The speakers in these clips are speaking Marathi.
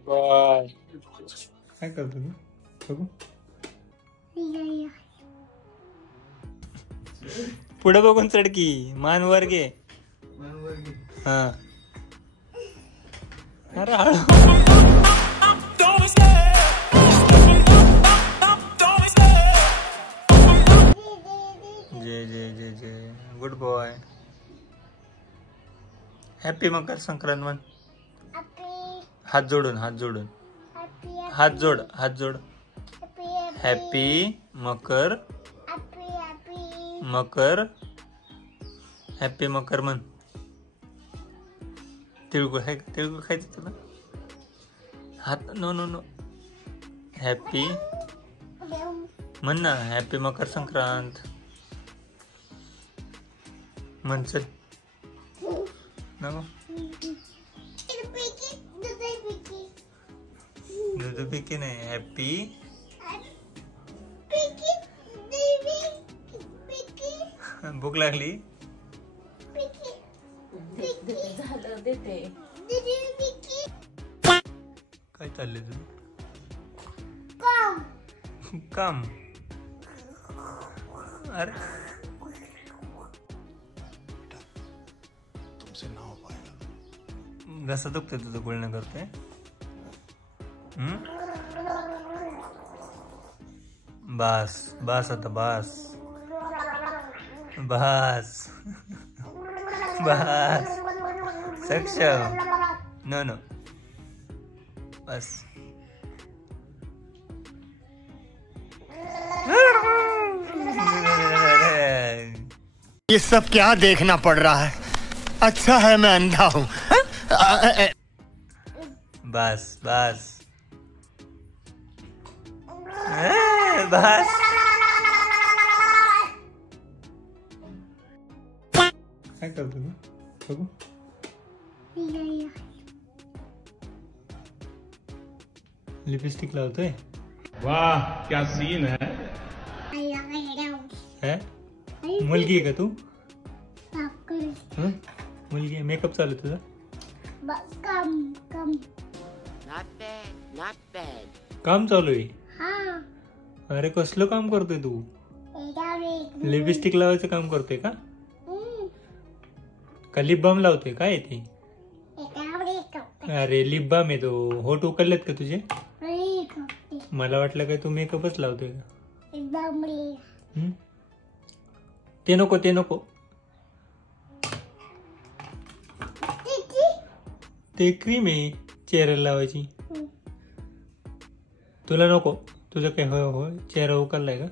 बाय काय करतो तू बघू पुढे बघून चढकी मान वर घे हा अरे जय जय जय जय good boy happy Makar Sankrant मन हात जोडून हात जोड हॅपी मकर मकर हॅपी मकर मन तिळगुळ आहे तिळगुळ खायचं तुला हात नो नो नो हॅपी म्हण ना हॅपी मकर संक्रांत म्हण चल नको दूध पिकी नाही हॅपी भूक लागली काय चाललंय तुझं काम अरे घसा दुखतोय तुझं बोलणं करतोय बस बस आता बस बस बस सक्षम नो नो बस ये सब क्या देखना पड़ रहा है अच्छा है मैं अंधा हूँ बस बस बस काय करतो तू बघू लिपस्टिक लावतोय वाह क्या सीन है मुलगी आहे का तू मुलगी आहे मेकअप चालू तुझा काम चालू आहे अरे कसलं काम करतोय तू लिपस्टिक लावायचं काम करतोय का लिप बाम लावतोय काय ते अरे लिप बाम आहे तो होठ उकललेत का तुझे मला वाटलं काय तू मेकअपच लावतोय का ते नको ते नको ते क्रीम आहे चेहऱ्याला लावायची तुला नको तुझं काय होय होय चेहरा उकललाय का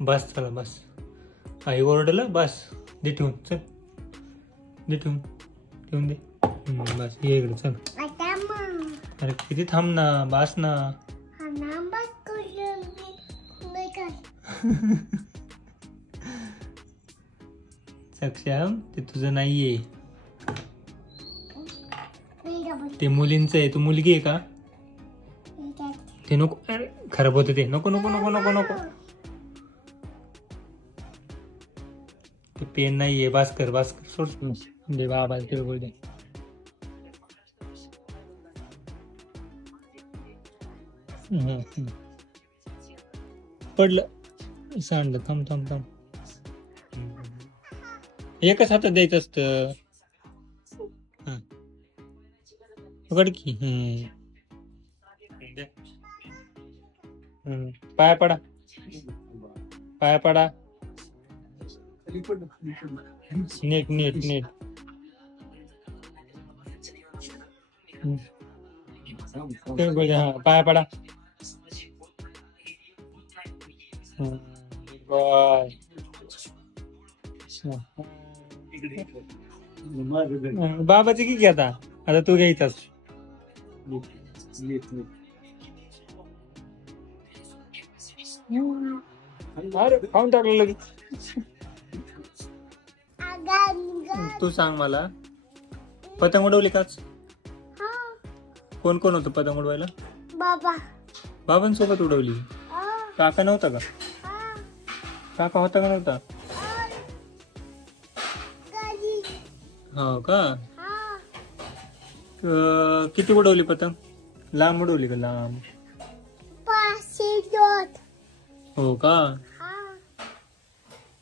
बस चला बस आई ओरडलं बस दे ठेवून चल दे ठेवून दे बस ये इकडे चल अरे किती थांब ना बस ना सक्षम ते तुझं नाहीये ते मुलींचं आहे तू मुलगी आहे का ते नको अरे खराब होतं ते नको नको नको नको नको ते पेन नाहीये भास्कर सोड दे बाबा तिळगुळ दे पडलं सांडलं थांब थांब थांब एकच हातात द्यायचं असतं उघडकी पाया पडा नीट नीट नीट हा पाया पडा बाय बाबाची की आता आता तू घ्यायचास अरे खाऊन टाकलं लगेच तू सांग मला पतंग उडवली काच कोण कोण होतं पतंग उडवायला बाबांसोबत उडवली काका नव्हता का काका होता का नव्हता हो का? किती उडवली पतंग? लांब उडवली का? लांब. हो का?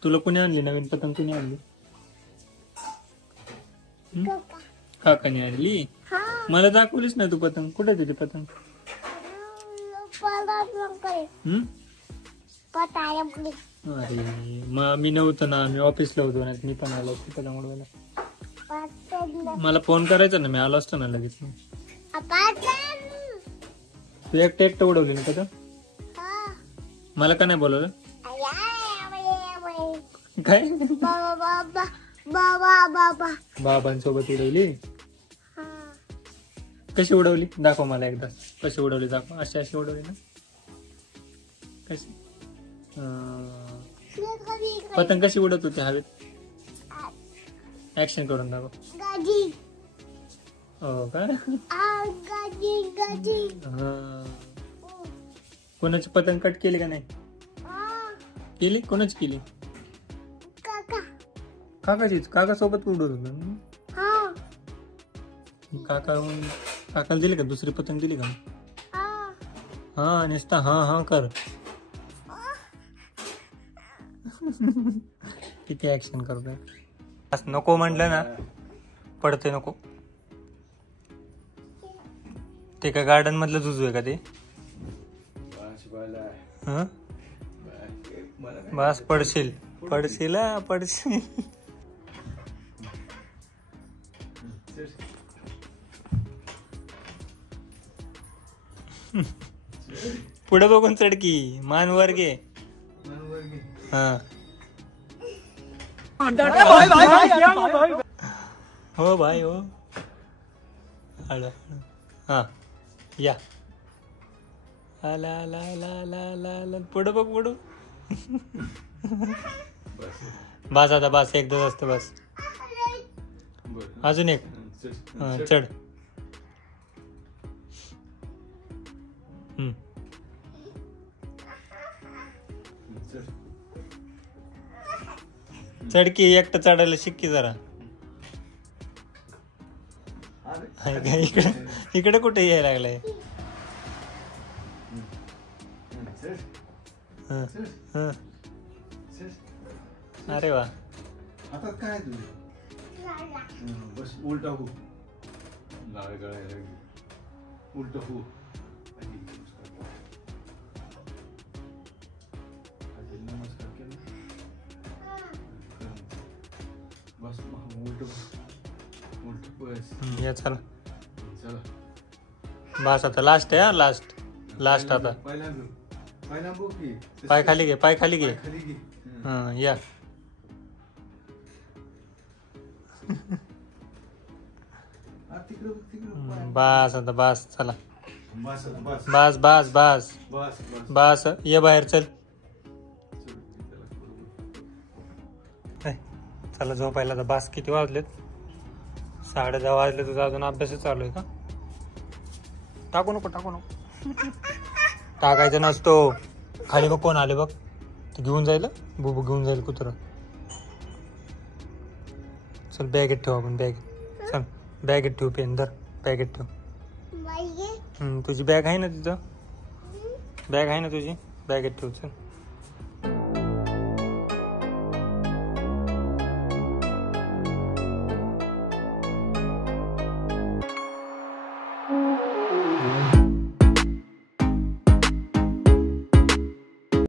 तुला कुणी आणली नवीन पतंग? कुणी आणली? काकाने आणली. मला दाखवलीच नाही तू पतंग. कुठे तुझी पतंग? अरे मग मी नव्हतो ना, मी ऑफिसला होतो ना. मी पण आलो असतो पतंग उडवायला. मला फोन करायचा ना, मी आलो असतो ना लगेच. तू एकटं उडवली ना पतंग? मला का नाही बोलवलं? काय बाबांसोबत उडवली? कशी उडवली दाखव मला एकदा. कशी उडवली दाखव. अशी उडवली ना? कशी? पतंग कशी उडत होती हवेत? ऍक्शन करून दाखव. हो का? कोणाची पतंग कट केली का नाही? केली? कोणाची केली? काकाचीच. काका सोबत उडवत होत. काकाला दिली का? दुसरी पतंग दिली का? हा नुसता हा कर. किती ऍक्शन करतोय. नको म्हटलं ना पडते. नको. ते का गार्डन मधलं जुजू आहे का ते? बस पडशील. पडशील. पुढे बघून चढकी. मान वर घे. हा हो भाई हो. हा या. आला पुढं बघ. पुढं बस. आता बस. एकदाच असतं बस. अजून एक. चढ. चढकी. एकटं चढायला शिक्की जरा. इकडे कुठे यायला लागलाय? अरे वा. आता काय तुझे? बस उलटा हो. लाल गळायला उलट हो. नमस्कार केला. बस उलट बस. या चला. बस आता लास्ट आहे. लास्ट आता. पाय खाली घे. पाय खाली घे. हा या. बस आता बस. चला बस. ये बाहेर चल. चला झोपायला. आता बस. किती वाजलेत? 10:30 वाजले. तुझा अजून अभ्यास चालू आहे का? टाकू नको. टाकायचं नसतो. खाली बघ कोण आले बघ. ते घेऊन जाईल. बुबू घेऊन जाईल कुत्र. चल बॅगेत ठेव आपण. चल बॅगेत ठेव. पेन धर. बॅगेत ठेव. तुझी बॅग आहे ना तिथं? बॅग आहे ना तुझी? बॅगेत ठेव. चल.